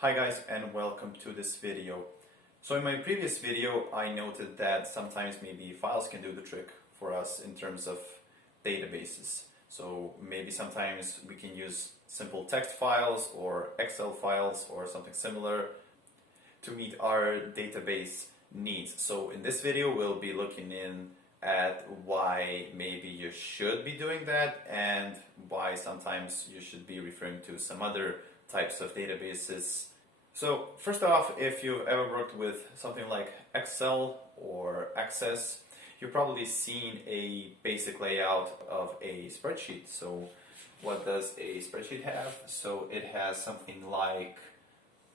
Hi guys, and welcome to this video. So in my previous video I noted that sometimes maybe files can do the trick for us in terms of databases. So maybe sometimes we can use simple text files or Excel files or something similar to meet our database needs. So in this video we'll be looking in at why maybe you should be doing that and why sometimes you should be referring to some other types of databases. So first off, if you've ever worked with something like Excel or Access, you've probably seen a basic layout of a spreadsheet. So what does a spreadsheet have? So it has something like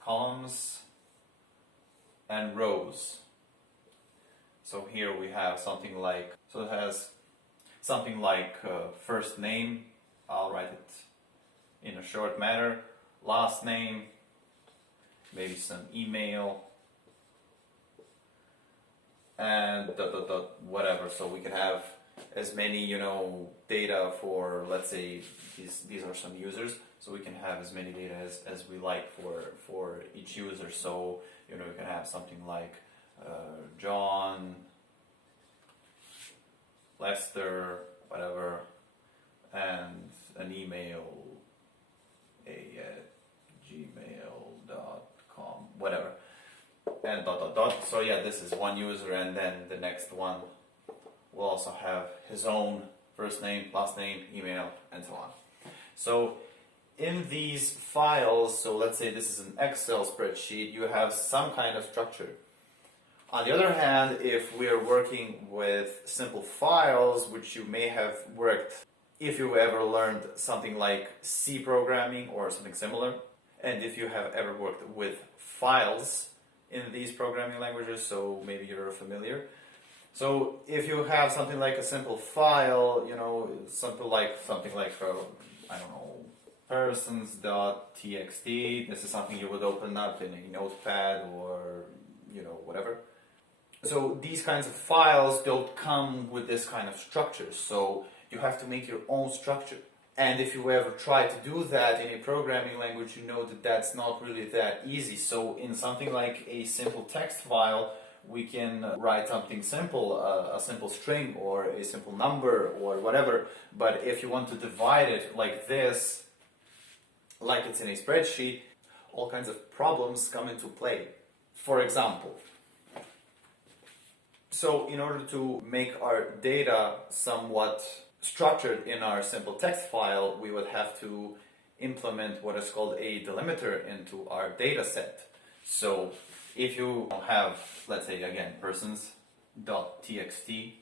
columns and rows. So here we have something like, so it has something like first name, I'll write it in a short manner, last name, maybe some email, and whatever. So we can have as many, data for, let's say, these are some users, so we can have as many data as we like for each user. So, we can have something like John, Lester, whatever, and an email, gmail.com, whatever, and ... So yeah, this is one user, and then the next one will also have his own first name, last name, email, and so on. So in these files, so let's say this is an Excel spreadsheet, you have some kind of structure. On the other hand, if we are working with simple files, which you may have worked if you ever learned something like C programming or something similar, and if you have ever worked with files in these programming languages, so maybe you're familiar. So if you have something like a simple file, something like I don't know, persons.txt, this is something you would open up in a notepad or whatever. So these kinds of files don't come with this kind of structure, so you have to make your own structure. And if you ever try to do that in a programming language, you know that that's not really that easy. So in something like a simple text file, we can write something simple, a simple string or a simple number or whatever. But if you want to divide it like this, like it's in a spreadsheet, all kinds of problems come into play. For example, so in order to make our data somewhat structured in our simple text file, we would have to implement what is called a delimiter into our data set. So if you have, let's say again, persons.txt,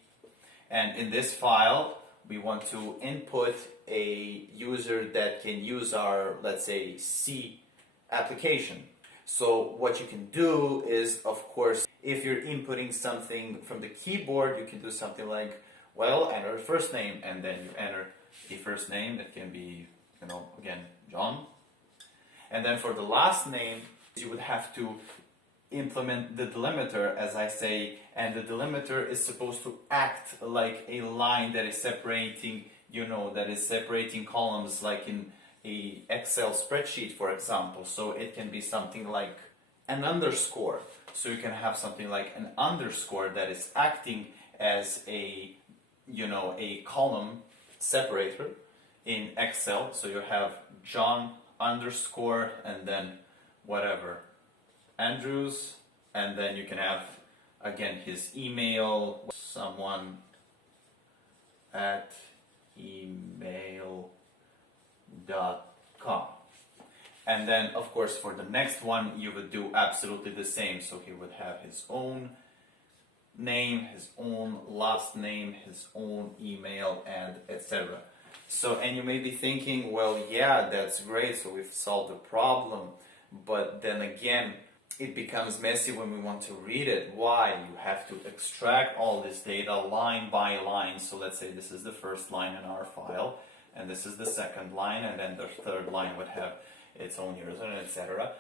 and in this file we want to input a user that can use our, let's say, C application. So what you can do is, of course, if you're inputting something from the keyboard, you can do something like, well, enter a first name, and then you enter a first name that can be, again, John. And then for the last name, you would have to implement the delimiter, as I say, and the delimiter is supposed to act like a line that is separating, separating columns, like in a Excel spreadsheet, for example. So it can be something like an underscore. So you can have something like an underscore that is acting as a column separator in Excel. So you have John underscore and then whatever, Andrews, and then you can have again his email, someone at email.com. And then, of course, for the next one, you would do absolutely the same. So he would have his own name, his own last name, his own email, and etc. So, and you may be thinking, well, yeah, that's great, so we've solved the problem. But then again, it becomes messy when we want to read it. Why? You have to extract all this data line by line. So let's say this is the first line in our file, and this is the second line, and then the third line would have its own user, etc.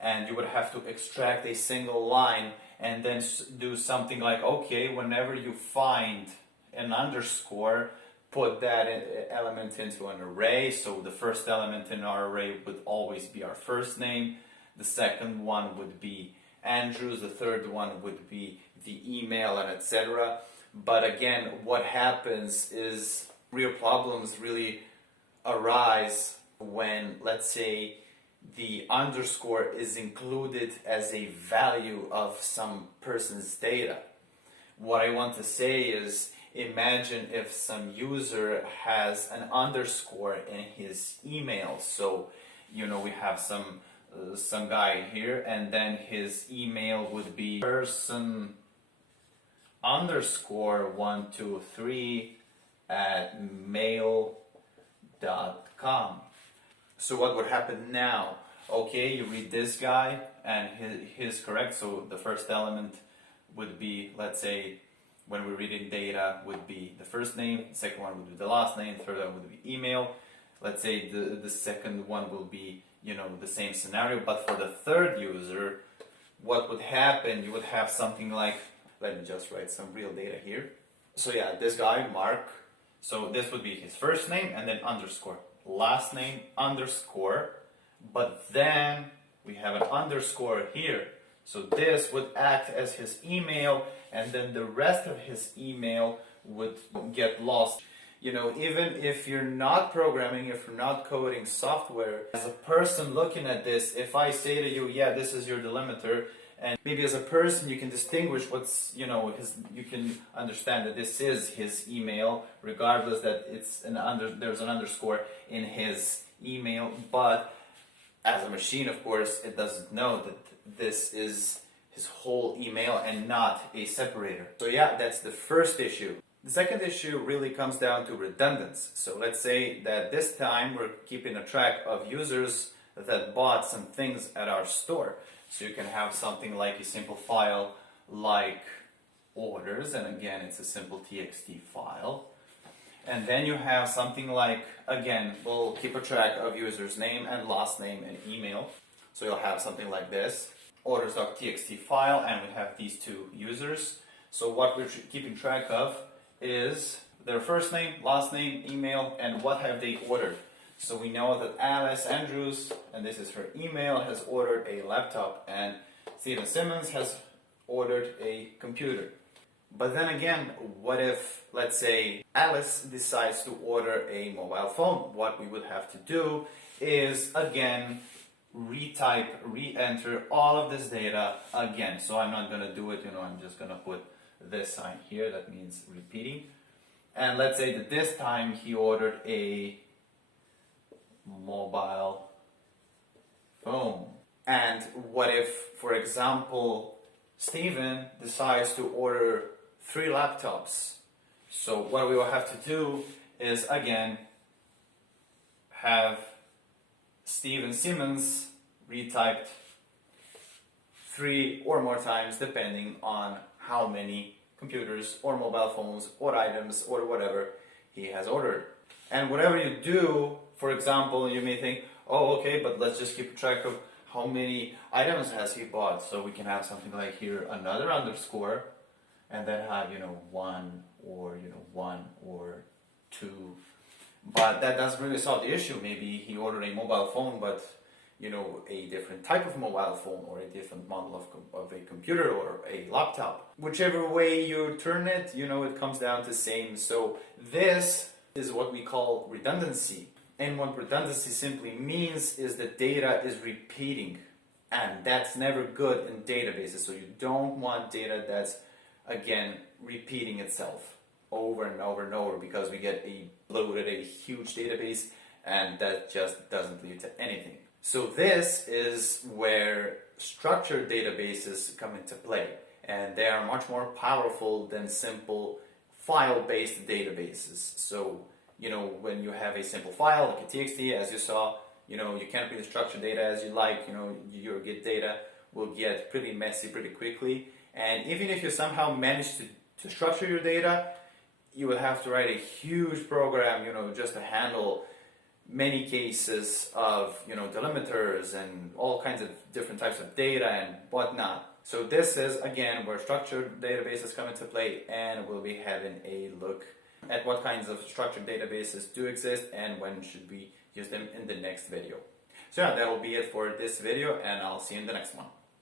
And you would have to extract a single line and then do something like, okay, whenever you find an underscore, put that element into an array. So the first element in our array would always be our first name. the second one would be Andrews, the third one would be the email, and etc. But again, what happens is real problems really arise when, let's say, the underscore is included as a value of some person's data. What I want to say is, imagine if some user has an underscore in his email. So, we have some guy here, and then his email would be person underscore 123 at mail.com. So what would happen now? Okay, you read this guy and his correct. So the first element would be, let's say, when we're reading data, would be the first name, the second one would be the last name, the third one would be email. Let's say the second one will be, the same scenario, but for the third user, what would happen, you would have something like, let me just write some real data here. So yeah, this guy, Mark, so this would be his first name and then underscore, last name underscore, but then we have an underscore here. So this would act as his email, and then the rest of his email would get lost. Even if you're not programming, if you're not coding software, as a person looking at this, if I say to you, yeah, this is your delimiter, and maybe as a person you can distinguish what's, you can understand that this is his email, regardless that there's an underscore in his email, but as a machine, of course, it doesn't know that this is his whole email and not a separator. So yeah, that's the first issue. The second issue really comes down to redundancy. So let's say that this time we're keeping a track of users that bought some things at our store. So you can have something like a simple file like orders, and again, it's a simple txt file. And then you have something like, again, we'll keep a track of users' name and last name and email. So you'll have something like this, orders.txt file, and we have these two users. So what we're keeping track of is their first name, last name, email, and what have they ordered. So we know that Alice Andrews, and this is her email, has ordered a laptop, and Stephen Simmons has ordered a computer. But then again, what if, let's say, Alice decides to order a mobile phone? What we would have to do is, again, re-enter all of this data again. So I'm not going to do it, I'm just going to put this sign here, that means repeating. And let's say that this time he ordered a mobile phone. And what if, for example, Steven decides to order 3 laptops? So what we will have to do is, again, have Stephen Simmons retyped 3 or more times, depending on how many computers or mobile phones or items or whatever he has ordered. And whatever you do, for example, you may think, oh, okay, but let's just keep track of how many items has he bought. So we can have something like here, another underscore, and then have, 1 or, 1 or 2. But that doesn't really solve the issue. Maybe he ordered a mobile phone, but a different type of mobile phone or a different model of a computer or a laptop. Whichever way you turn it, it comes down to same. So this is what we call redundancy. And what redundancy simply means is that data is repeating. And that's never good in databases. So you don't want data that's, again, repeating itself over and over and over, because we get loaded a huge database, and that just doesn't lead to anything. So this is where structured databases come into play, and they are much more powerful than simple file-based databases. So, when you have a simple file like a txt, as you saw, you can't really structure data as you like. Your Git data will get pretty messy pretty quickly, and even if you somehow manage to structure your data, you will have to write a huge program, just to handle many cases of, delimiters and all kinds of different types of data and whatnot. So this is, again, where structured databases come into play, and we'll be having a look at what kinds of structured databases do exist and when should we use them in the next video. So yeah, that'll be it for this video, and I'll see you in the next one.